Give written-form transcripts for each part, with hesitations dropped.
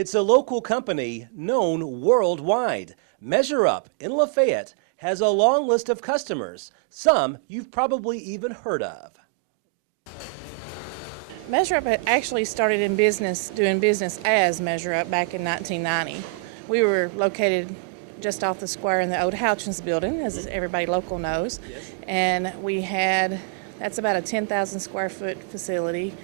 It's a local company known worldwide. MeasureUp in Lafayette has a long list of customers, some you've probably even heard of. MeasureUp actually started in business, doing business as MeasureUp back in 1990. We were located just off the square in the old Houchins building, as everybody local knows. Yes. And that's about a 10,000 square foot facility.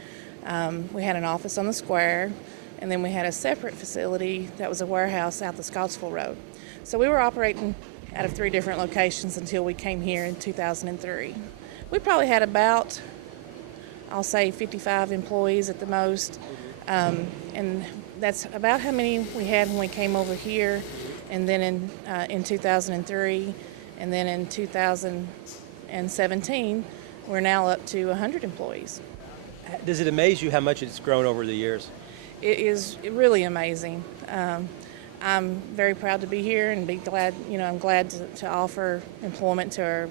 We had an office on the square, and then we had a separate facility that was a warehouse out the Scottsville Road. So we were operating out of 3 different locations until we came here in 2003. We probably had about, I'll say, 55 employees at the most, and that's about how many we had when we came over here, and then in 2003, and then in 2017, we're now up to 100 employees. Does it amaze you how much it's grown over the years? It is really amazing. I'm very proud to be here and be glad, I'm glad to offer employment to our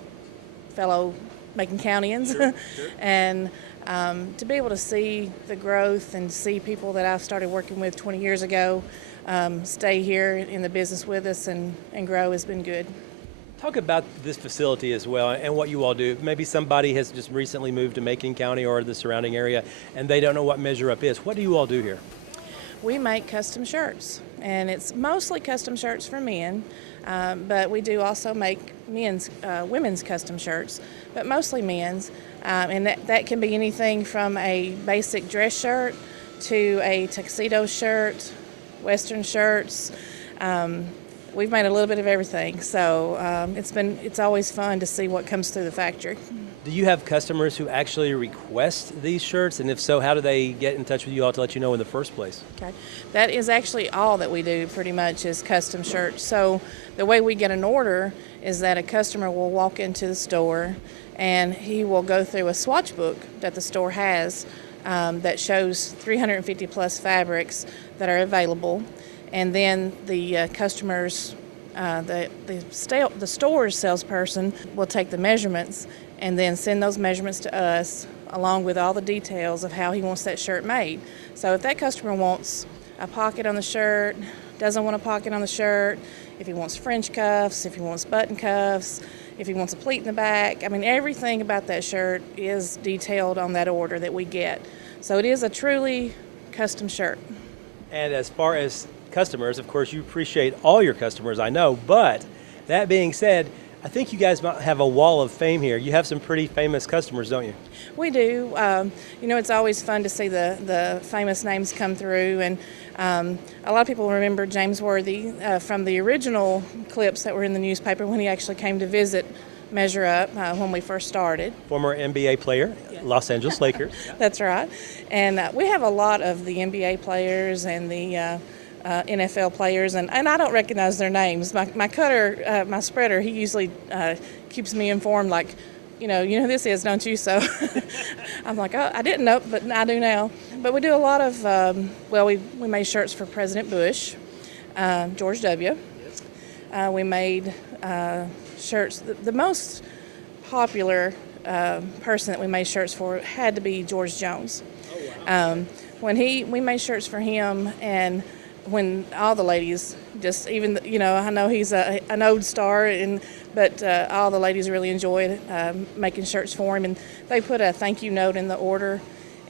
fellow Macon Countyans. Sure. And to be able to see the growth and see people that I started working with 20 years ago stay here in the business with us and grow has been good. Talk about this facility as well and what you all do. Maybe somebody has just recently moved to Macon County or the surrounding area and they don't know what MeasureUp is. What do you all do here? We make custom shirts, and it's mostly custom shirts for men, but we do also make women's custom shirts, but mostly men's. And that can be anything from a basic dress shirt to a tuxedo shirt, Western shirts. We've made a little bit of everything, so it's always fun to see what comes through the factory. Do you have customers who actually request these shirts, and if so, how do they get in touch with you all to let you know in the first place? Okay, that is actually all that we do pretty much is custom shirts. So the way we get an order is that a customer will walk into the store and he will go through a swatch book that the store has that shows 350 plus fabrics that are available. And then the customers, the store's salesperson will take the measurements and then send those measurements to us along with all the details of how he wants that shirt made. So if that customer wants a pocket on the shirt, doesn't want a pocket on the shirt, if he wants French cuffs, if he wants button cuffs, if he wants a pleat in the back, everything about that shirt is detailed on that order that we get. So it is a truly custom shirt. And as far as customers, of course, you appreciate all your customers, I know, but that being said, I think you guys might have a wall of fame here. You have some pretty famous customers, don't you? We do. It's always fun to see the famous names come through, and a lot of people remember James Worthy from the original clips that were in the newspaper when he actually came to visit MeasureUp when we first started. Former NBA player, Los Angeles Lakers. That's right. And we have a lot of the NBA players and the NFL players, and I don't recognize their names. My cutter, my spreader, he usually keeps me informed, like, you know who this is, don't you? So I'm like, oh, I didn't know, but I do now. But we do a lot of, we made shirts for President Bush, George W. We made shirts. The most popular person that we made shirts for had to be George Jones. Oh, wow. We made shirts for him, and when all the ladies just even, I know he's an old star, but all the ladies really enjoyed making shirts for him, and they put a thank you note in the order,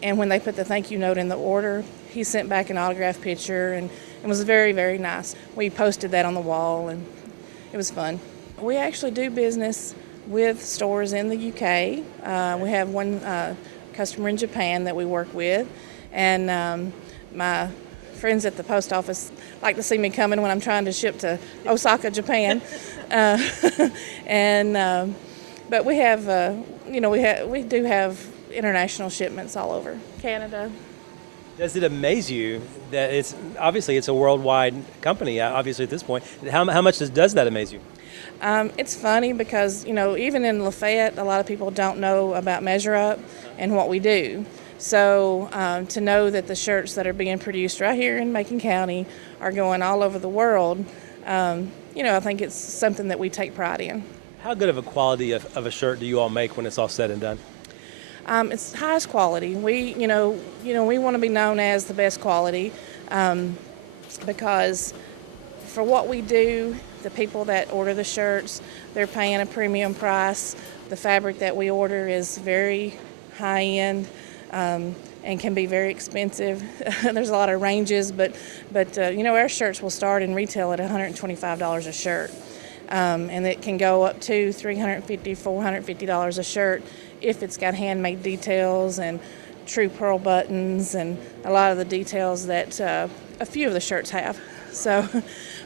and when they put the thank you note in the order, he sent back an autographed picture, and it was very, very nice. We posted that on the wall, and it was fun. We actually do business with stores in the UK. We have one customer in Japan that we work with, and my friends at the post office like to see me coming when I'm trying to ship to Osaka, Japan. But we have, we do have international shipments all over Canada. Does it amaze you that it's a worldwide company, obviously at this point? How much does that amaze you? It's funny because, even in Lafayette, a lot of people don't know about MeasureUp and what we do. So to know that the shirts that are being produced right here in Macon County are going all over the world, I think it's something that we take pride in. How good of a quality of a shirt do you all make when it's all said and done? It's highest quality. We want to be known as the best quality. because for what we do, the people that order the shirts, they're paying a premium price. The fabric that we order is very high end and can be very expensive. There's a lot of ranges, but you know, our shirts will start and retail at $125 a shirt. And it can go up to $350, $450 a shirt if it's got handmade details and true pearl buttons and a lot of the details that a few of the shirts have. So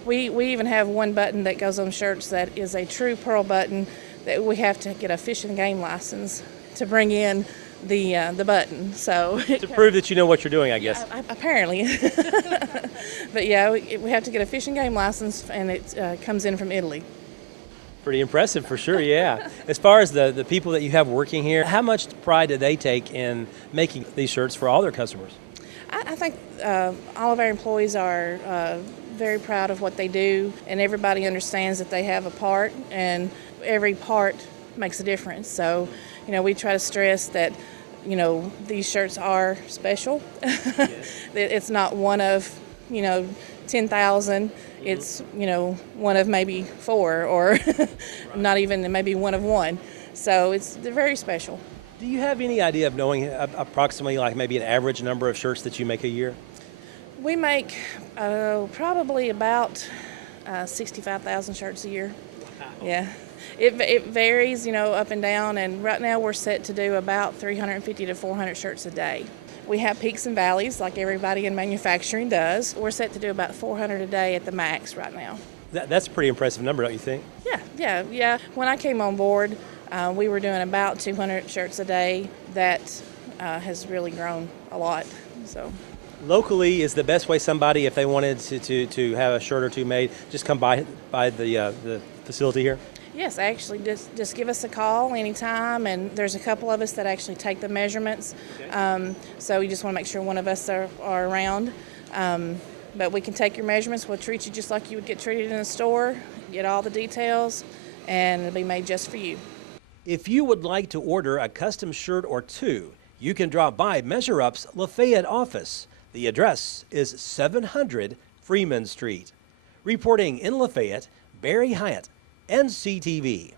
we even have one button that goes on shirts that is a true pearl button that we have to get a Fish and Game license to bring in the button. So to prove that you know what you're doing, I guess. Apparently. But yeah, we have to get a Fish and Game license, and it comes in from Italy. Pretty impressive for sure, yeah. As far as the people that you have working here, how much pride do they take in making these shirts for all their customers? I think all of our employees are very proud of what they do, and everybody understands that they have a part, and every part makes a difference. So, you know, we try to stress that, you know, these shirts are special. Yes. It's not one of, you know, 10,000. It's, you know, one of maybe 4 or not even maybe one of 1. So they're very special. Do you have any idea of knowing approximately like maybe an average number of shirts that you make a year? We make probably about 65,000 shirts a year. Wow. Yeah. It varies, you know, up and down, and right now we're set to do about 350 to 400 shirts a day. We have peaks and valleys like everybody in manufacturing does. We're set to do about 400 a day at the max right now. That's a pretty impressive number, don't you think? Yeah. When I came on board, we were doing about 200 shirts a day. That has really grown a lot. So, locally is the best way somebody, if they wanted to have a shirt or two made, just come by the facility here? Yes, actually, just give us a call anytime, and there's a couple of us that actually take the measurements. Okay. So we just want to make sure one of us are around. But we can take your measurements. We'll treat you just like you would get treated in a store, get all the details, and it'll be made just for you. If you would like to order a custom shirt or two, you can drop by MeasureUp's Lafayette office. The address is 700 Freeman Street. Reporting in Lafayette, Barry Hyatt, NCTV.